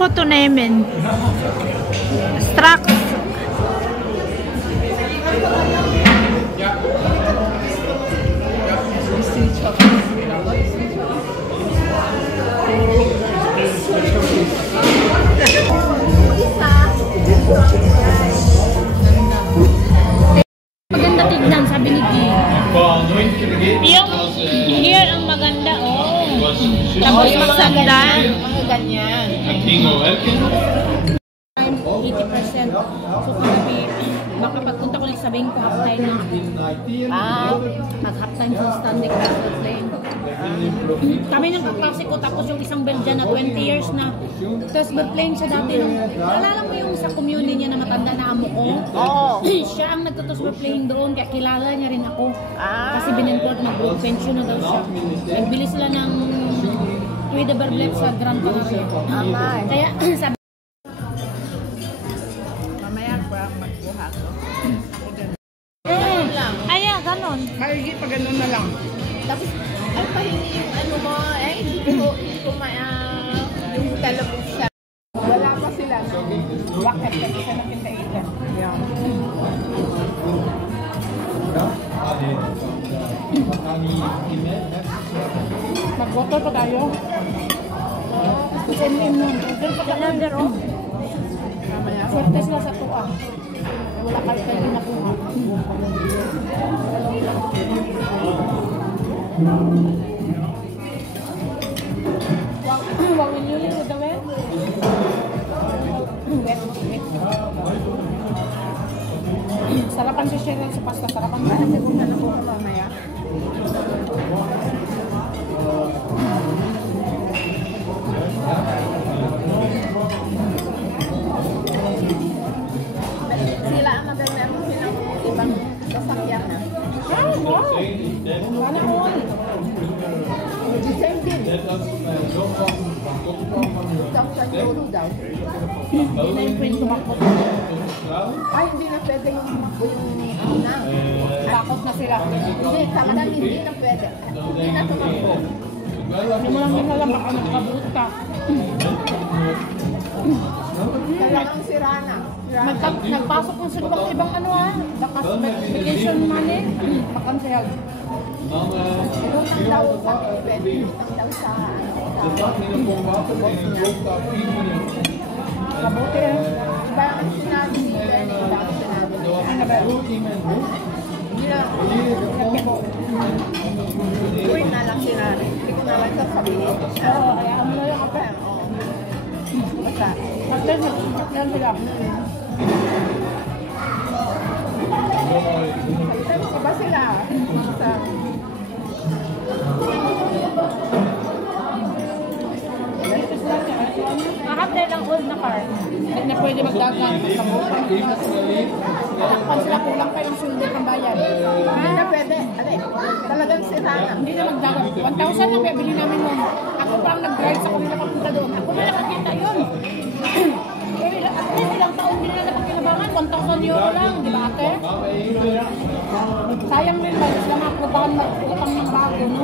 الفوتو نايمن ستراكس maganda tignan, sabi ni G. Yung here ang maganda, oh. Tapos magsanda. Mga ganyan. 80%. So kung baka pagpunta ko lang sabihin ko half-time na. Mag-half-time sa standing basketball playing. Kami nang kaklase ko, tapos yung isang Belgian na 20 years na. Tapos playing siya dati nung, alala mo yung sa community niya na matanda na amo ko? Siya ang nagtutos playing doon, kaya kilala niya rin ako. Kasi binenport na group pension na daw siya. Nagbili sila ng Louis de Barblet sa Grand Canaria. Kaya sabi ganon. Maigi pa ganon na lang. Tapos, ay pahingi yung ano mo, hindi ko yung talabog siya. Wala pa sila. Bakit? Kasi siya nakita-ita. Mag-water pa tayo. Send-in nun. Calendar, oh. Swerte sila sa tuwa. Wala kayo kayo nakuha. What will you do with the wet? Wet. Sarapan si Cheryl sa pasta. Sarapan ka. Nagpunta na po ka mamaya. Sila ang magandang silang ibang sasakyan na. Wow! Sana all! Same din. 1,000 euro daw. Hindi na yung print tumakot. Ay, hindi na pwede yung na. Bakot na sila. Hindi, talagang hindi na pwede. Hindi na tumakbo. Hindi mo lang din alam, baka nagkabuta. Talagang sira na. Nagpasok ng sulubang ibang ano vacation money. Pakansel. Utang daw sa pwede. Utang daw sa Mabuti eh. Iba ang sinabi ni Benny. Ano ba? Uy na lang sinabi. Hindi ko na lang sasabihin. Oo, kaya ano na yung kape. Basta. Magdan sila. Iba sila. Kahapday lang old na car. Hindi na pwede magdagan. Takpan sila kulang pa yung shoulder ng bayan. Hindi na pwede. Talagang sira na. Hindi na magdagan. 1,000 na bili namin noon. Ako pa ang nag-drive sa kanila papunta doon. Ako na nakakita yun. At least ilang taon din na napakinabangan. 1,000 euro lang. Di ba ate? Sayang din ba? Sila makapagpahan mag-utang ng bago, no?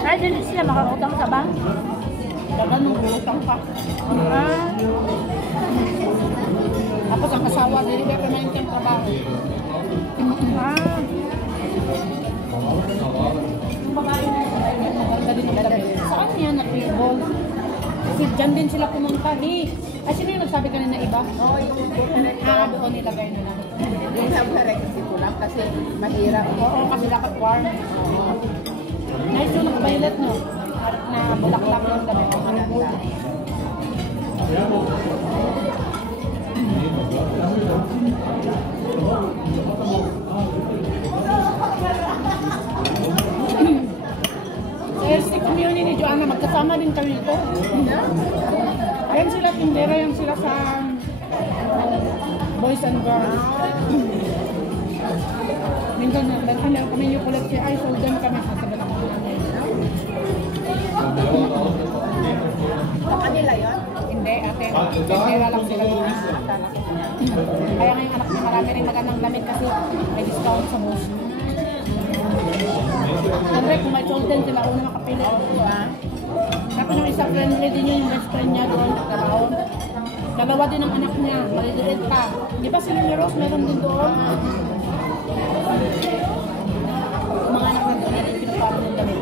Ay, din sila makakutang sa bank? Dagan nung utang pa. Tapos ang kasawa, hindi ko na yung trabaho. Saan yan na-table? Kasi dyan din sila pumunta. Ay, sino yung nagsabi kanina iba? Oo, yung Doon nilagay na lang. yung sabi kasi kulang kasi mahirap. Oo, kasi dapat warm. Nice yung nag-violet, no? Na bulaklak yung dami. LC community ni Joanna, magkasama din kami ko. Ayan sila, tindera yan sila sa boys and girls. Minsan na, nagkala kami yung kulit siya, ay, sold them kami sa sabi ng nanay. Sa kanila yun? Hindi, ate. Tindera lang sila yung kaya ngayong anak niya marami rin magandang damit kasi may discount sa bus. Siyempre, kung may sold them, sila una makapili. Tapos isa friendly din yun, yung best friend niya doon. Dalawa din ang anak niya, maliliit pa. Di ba si Mimi Rose meron din doon? Mga anak na doon, hindi pinaparo ng damit.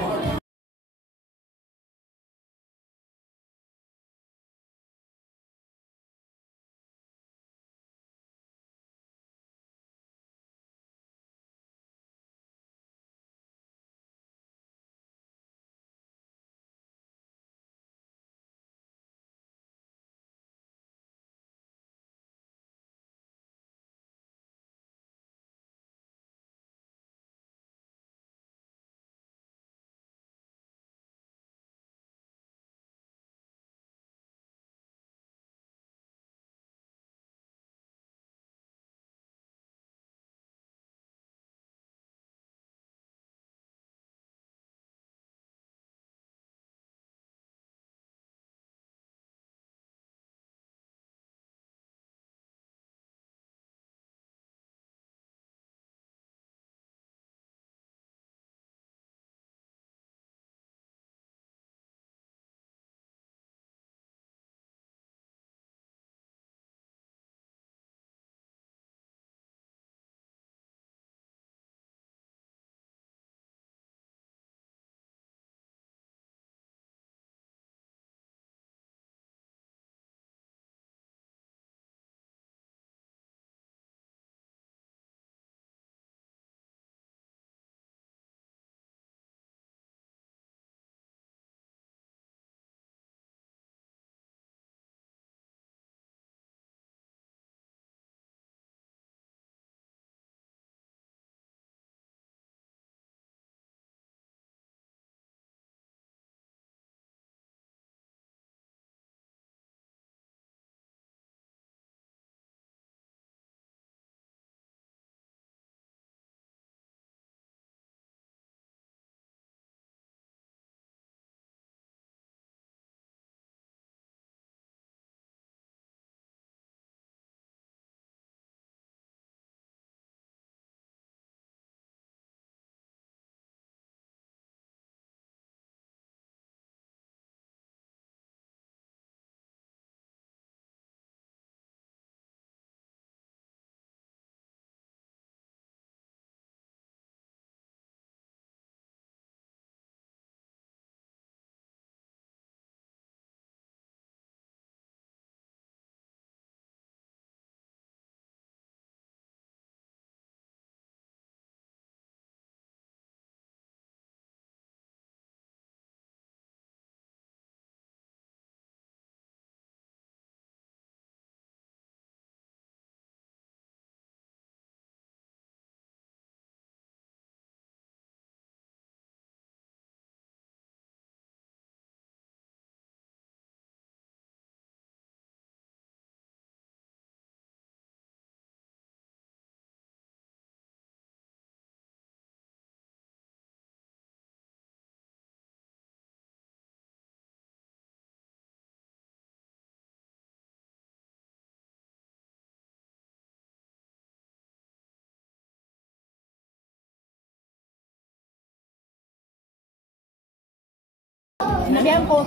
Sinabihan ko,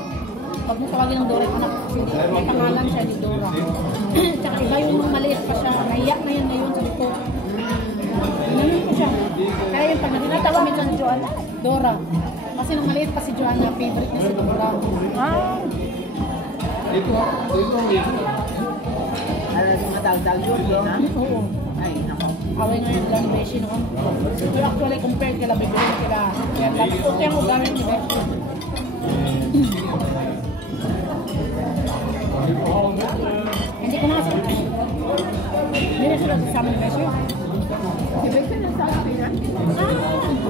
pag mo tawagin ng Dora, anak, hindi, may pangalan siya ni Dora. Tsaka iba yung maliit pa siya, naiyak na yan ngayon, sabi ko. Ganun ko siya. Kaya yung pag nagtatawa minsan si Joanna, Dora. Kasi nung maliit pa si Joanna, favorite niya si Dora. Ah! Alam mo nga dagdag yun, ha? Oo. Ay, nako. Away ngayon lang, Beshi, no? Pero actually, compared kila Bibili, kila tapos okay ang ugamin ni Beshi. Hindi ko nga sila. Hindi na sila sasama ni Beshi. Si Beshi na sa Pinas?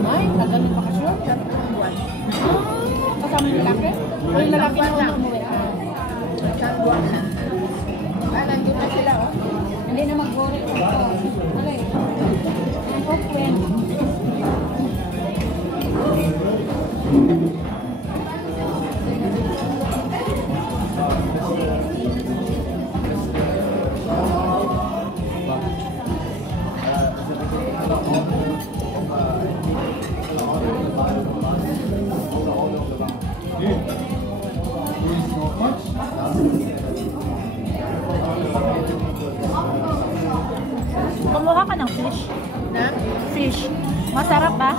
Ay, tagal ng bakasyon. Kasama ni lalaki? O yung lalaki na unang umuwi? Isang buwan na. Ah, nandun na sila, oh. Hindi na mag-worry ko. Alay. Ang open. Kumuha ka ng fish. Na? Fish. Masarap ba?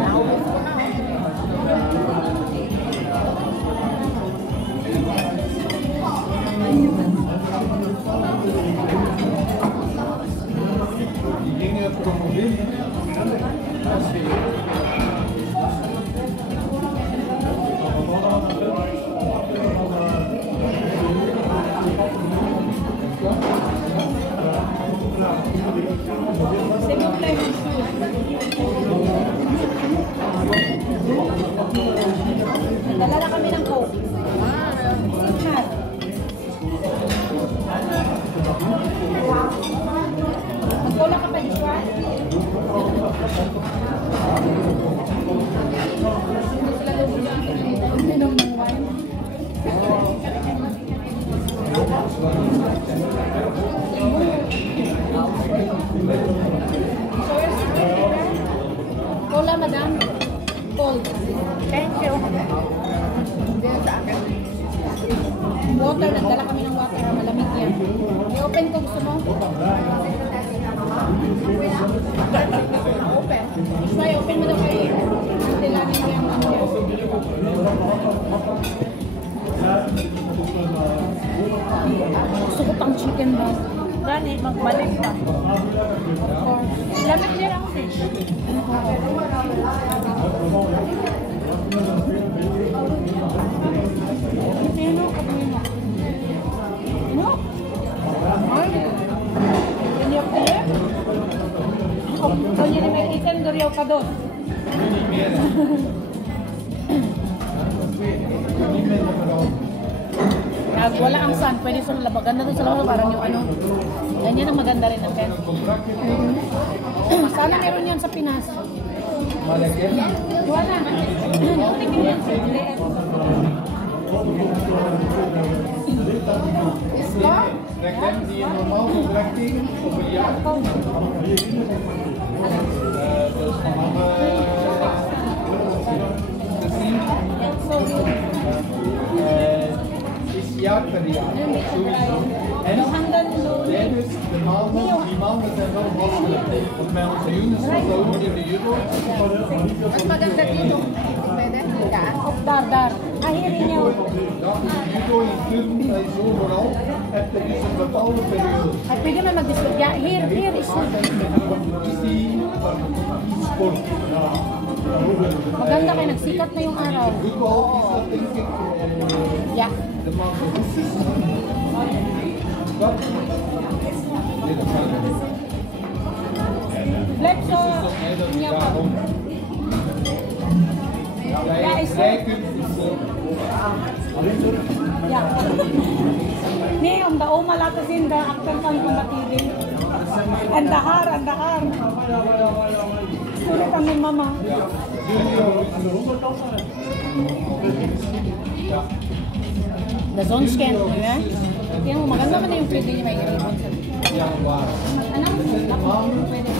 Naubos ko na. Nagdala na kami ng Coke. Hat. Magpula ka pa, Joshua? Minom ng wine. Cola, madam. Cold. Thank you. Hindi sa akin. Water, nagdala kami ng water. Malamig yan. I-open ko, gusto mo? Open. Gusto i-open mo daw kayo. Hindi lagi mo yung ano yan. Gusto ko pang chicken ba? Gani, magbalik ka. Of course. Lamig din ang fish. Sino? Kabino. Sino? Ay. Ganyan ka yan? Kung yun may item, duriyaw ka doon. Pag wala ang sun, pwede sa labas. Ganda doon sa labas, parang yung ano. Ganyan ang maganda rin ang pen. Sana meron yan sa Pinas. Wala. Tingin yan sa Isla? Rekken die je normaal direct tegen op een jaar. Dus van alle te zien is jaar per jaar. Sowieso. En tijdens de maanden, die maanden zijn wel vastgelegd. Want bij onze jongens was dat ook in de euro. Mas maganda dito. Pwede? Daan? Of dar. Ahirin niyo. Ja, dus euro in Turken dat is overal. En er is een bepaalde periode. At pwede man mag-discuss. Ja, here is Is die sport. maganda kayo. Nagsikat na yung araw. Voetbal is dat denk ik Ja. de maand augustus. Wat? Nee, dat kan niet. Flexo. Nee, dat is Niya pa. daarom. Ja, is Rijken is Ja. Nee, om dao malatasin da aktan kan kumbatirin. Andahar. Sulit ang yung mama. The zone scan mo yan. Tingnan mo, maganda man na yung pwede niya may i-ribbon. januari. Anak mo, pwede.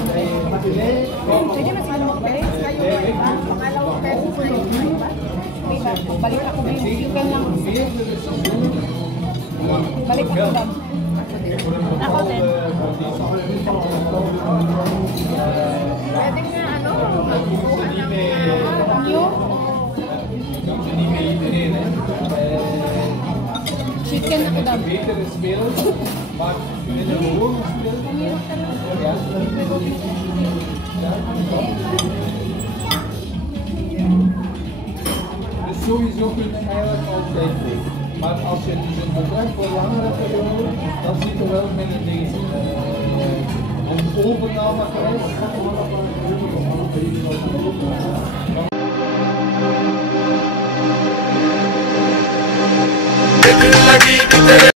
Pwede man siguro mag-pwede. Pangalawang pesos na yun. Diba? Balik ako ba yung chicken lang. Balik ako ba? Ako din. Pwede nga ano, magkuha ng Yung Kan ze niet met iedereen, hè. chicken ako daw. Betere spelers, maar in de gewone spelers. Ja. Dus sowieso kun je eigenlijk altijd doen. Maar als je dus een contract voor langere periode, dan zit er wel met een deze. Een overname krijgt.